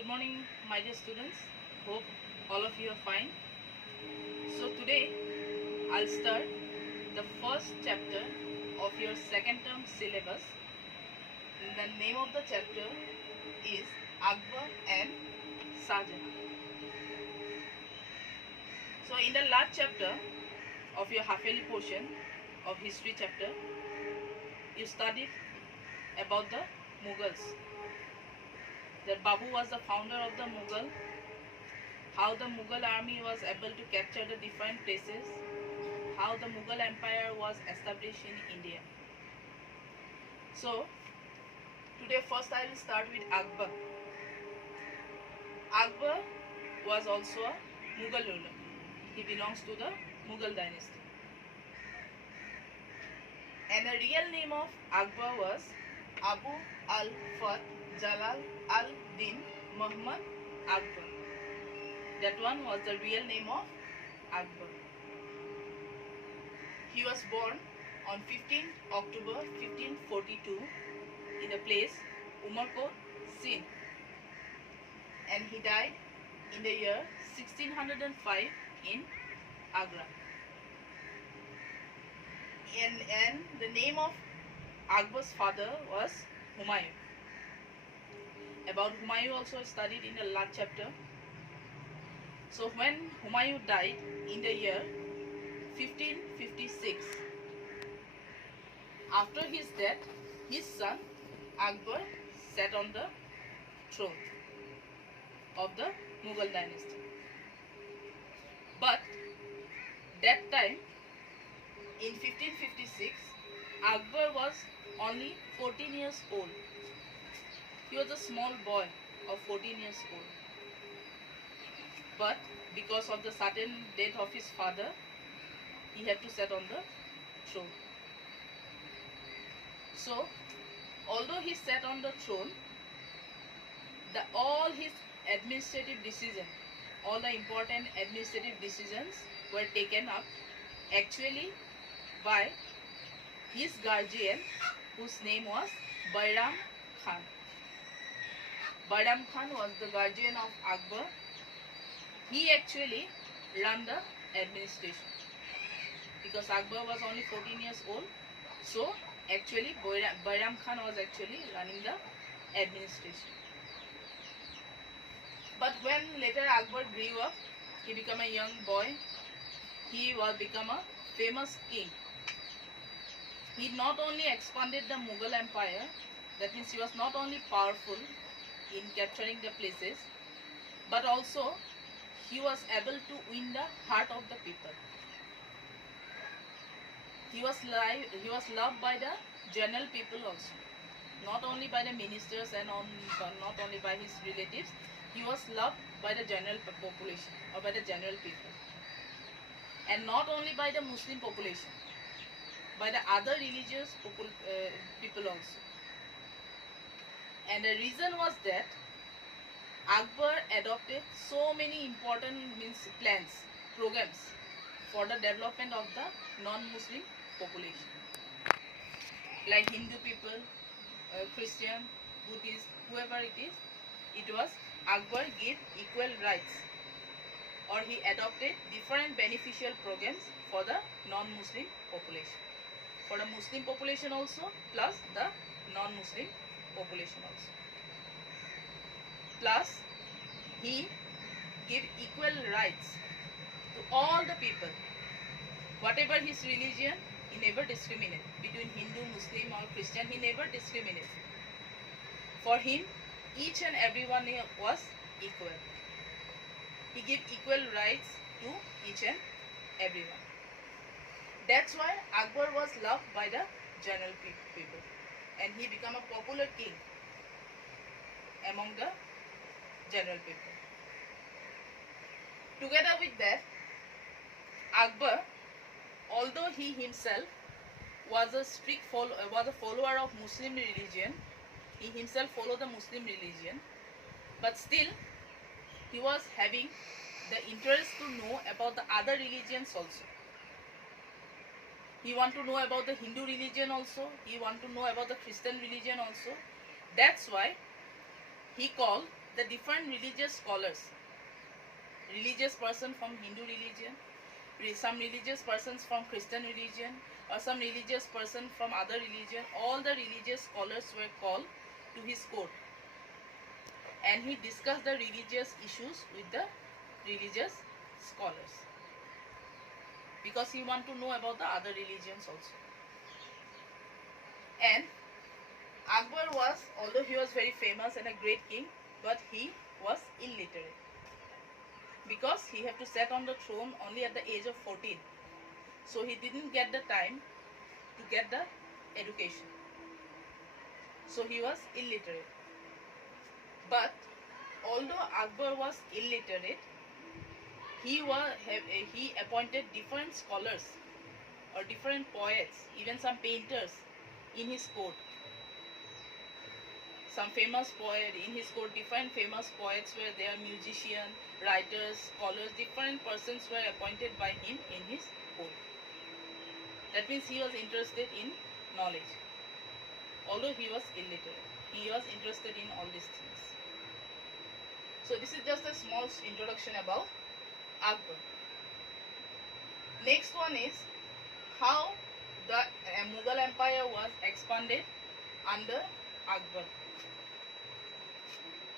Good morning, my dear students. Hope all of you are fine. So today I'll start the first chapter of your second term syllabus. The name of the chapter is Akbar and Shahjahan. So in the last chapter of your half-yearly portion of history chapter, you studied about the Mughals. That Babu was the founder of the Mughal, how the Mughal army was able to capture the different places, how the Mughal Empire was established in India. So today first I will start with Akbar. Akbar was also a Mughal ruler. He belongs to the Mughal dynasty. And the real name of Akbar was Abu al-Fath Jalal al-Din Muhammad Akbar. That one was the real name of Akbar. He was born on 15th October 1542 in the place Umarkot, Sindh, and he died in the year 1605 in Agra. And the name of Akbar's father was Humayun. About Humayun also studied in the last chapter. So when Humayun died in the year 1556, after his death, his son Akbar sat on the throne of the Mughal dynasty. But that time, in 1556, Akbar was only 14 years old. He was a small boy of 14 years old. But because of the sudden death of his father, he had to sit on the throne. So, although he sat on the throne, all his administrative decisions, all the important administrative decisions were taken up actually by his guardian, whose name was Bairam Khan. Bairam Khan was the guardian of Akbar. He actually ran the administration because Akbar was only 14 years old. So actually Bairam Khan was actually running the administration. But when later Akbar grew up, he became a young boy. He was become a famous king. He not only expanded the Mughal Empire, that means he was not only powerful in capturing the places, but also he was able to win the heart of the people. He was loved by the general people also, not only by the ministers and not only by his relatives. He was loved by the general population or by the general people, and not only by the Muslim population, by the other religious people also. And the reason was that Akbar adopted so many important plans, programs for the development of the non-Muslim population, like Hindu people, Christian, Buddhist, whoever it is. It was Akbar gave equal rights, or he adopted different beneficial programs for the non-Muslim population, for the Muslim population also, plus the non-Muslim population also. Plus, he gave equal rights to all the people. Whatever his religion, he never discriminated between Hindu, Muslim or Christian. He never discriminated. For him, each and everyone was equal. He gave equal rights to each and everyone. That's why Akbar was loved by the general people, and he became a popular king among the general people. Together with that, Akbar, although he himself was a follower of Muslim religion, he himself followed the Muslim religion, but still he was having the interest to know about the other religions also. He want to know about the Hindu religion also. He want to know about the Christian religion also. That's why he called the different religious scholars, religious person from Hindu religion, some religious persons from Christian religion, or some religious person from other religion, all the religious scholars were called to his court, and he discussed the religious issues with the religious scholars, because he wanted to know about the other religions also. And Akbar was, although he was very famous and a great king, but he was illiterate, because he had to sit on the throne only at the age of 14. So he didn't get the time to get the education. So he was illiterate. But although Akbar was illiterate, he appointed different scholars or different poets, even some painters in his court. Some famous poet in his court, different famous poets were there, musicians, writers, scholars, different persons were appointed by him in his court. That means he was interested in knowledge. Although he was illiterate, he was interested in all these things. So this is just a small introduction about Akbar. Next one is how the Mughal Empire was expanded under Akbar.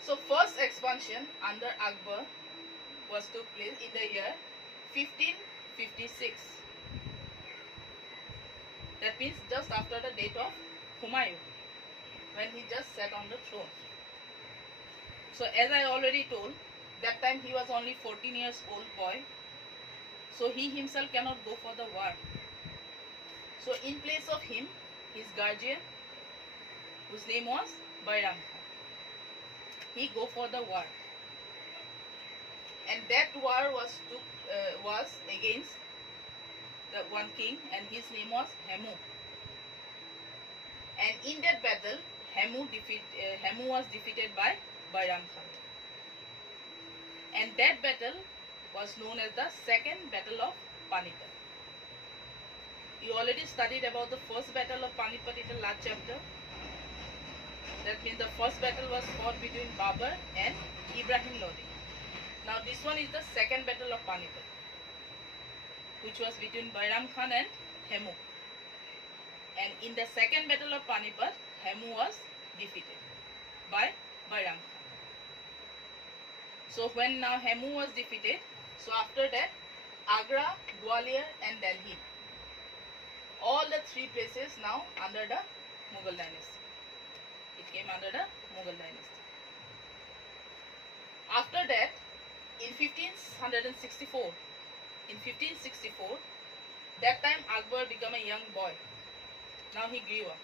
So first expansion under Akbar was took place in the year 1556. That means just after the death of Humayun, when he just sat on the throne. So as I already told, that time he was only 14 years old boy. So he himself cannot go for the war. So in place of him, his guardian, whose name was Bairam Khan, he go for the war. And that war was against the one king, and his name was Hemu. And in that battle, Hemu was defeated by Bairam Khan. And that battle was known as the Second Battle of Panipat. You already studied about the first battle of Panipat in the last chapter. That means the first battle was fought between Babur and Ibrahim Lodi. Now this one is the second battle of Panipat, which was between Bairam Khan and Hemu. And in the second battle of Panipat, Hemu was defeated by Bairam Khan. So when now Hemu was defeated, so after that, Agra, Gwalior and Delhi, all the three places now under the Mughal dynasty. It came under the Mughal dynasty. After that, in 1564, that time Akbar became a young boy. Now he grew up.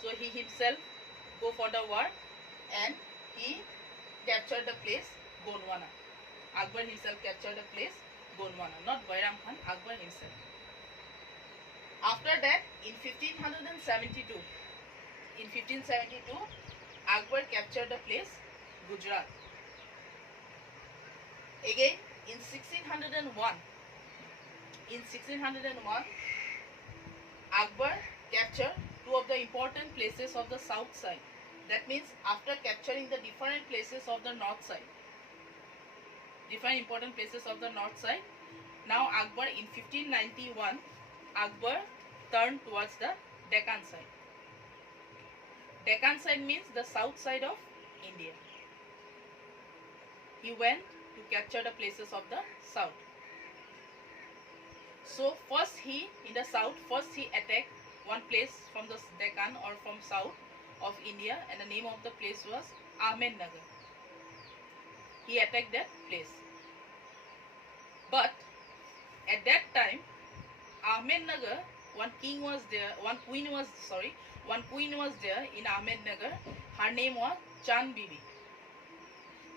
So he himself go for the war, and he captured the place Gondwana. Akbar himself captured the place Gondwana, not Bairam Khan, Akbar himself. After that, in 1572, Akbar captured the place Gujarat. Again, in 1601, Akbar captured two of the important places of the south side. That means after capturing the different places of the north side, different important places of the north side, now Akbar in 1591, Akbar turned towards the Deccan side. Deccan side means the south side of India. He went to capture the places of the south. So in the south, first he attacked one place from the Deccan or from south of India, and the name of the place was Ahmednagar. He attacked that place. But at that time, Ahmednagar, one queen was there in Ahmednagar. Her name was Chand Bibi.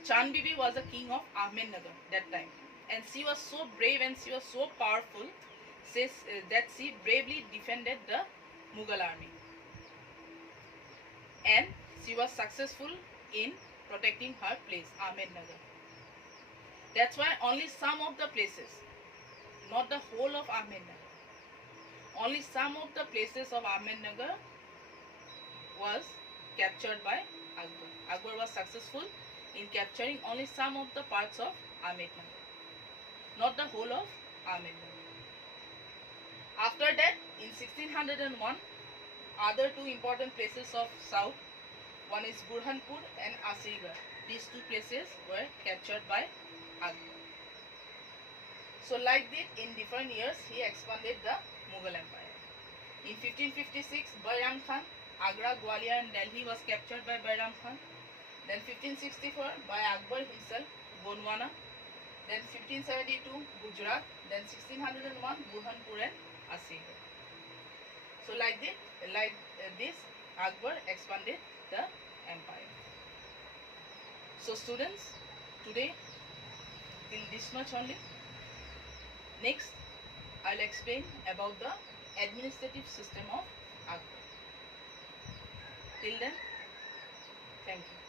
Chand Bibi was the king of Ahmednagar that time, and she was so brave and she was so powerful that she bravely defended the Mughal army, and she was successful in protecting her place, Ahmednagar. That's why only some of the places, not the whole of Ahmednagar, only some of the places of Ahmednagar was captured by Akbar. Akbar was successful in capturing only some of the parts of Ahmednagar, not the whole of Ahmednagar. After that, in 1601, other two important places of south, one is Burhanpur and Asirgarh. These two places were captured by Akbar. So like this, in different years, he expanded the Mughal Empire. In 1556, Bairam Khan, Agra, Gwalior and Delhi was captured by Bairam Khan. Then 1564, by Akbar himself, Gondwana. Then 1572, Gujarat. Then 1601, Burhanpur and Asirgarh. So like this, Akbar expanded the empire. So students, today till this much only. Next, I will explain about the administrative system of Akbar. Till then, thank you.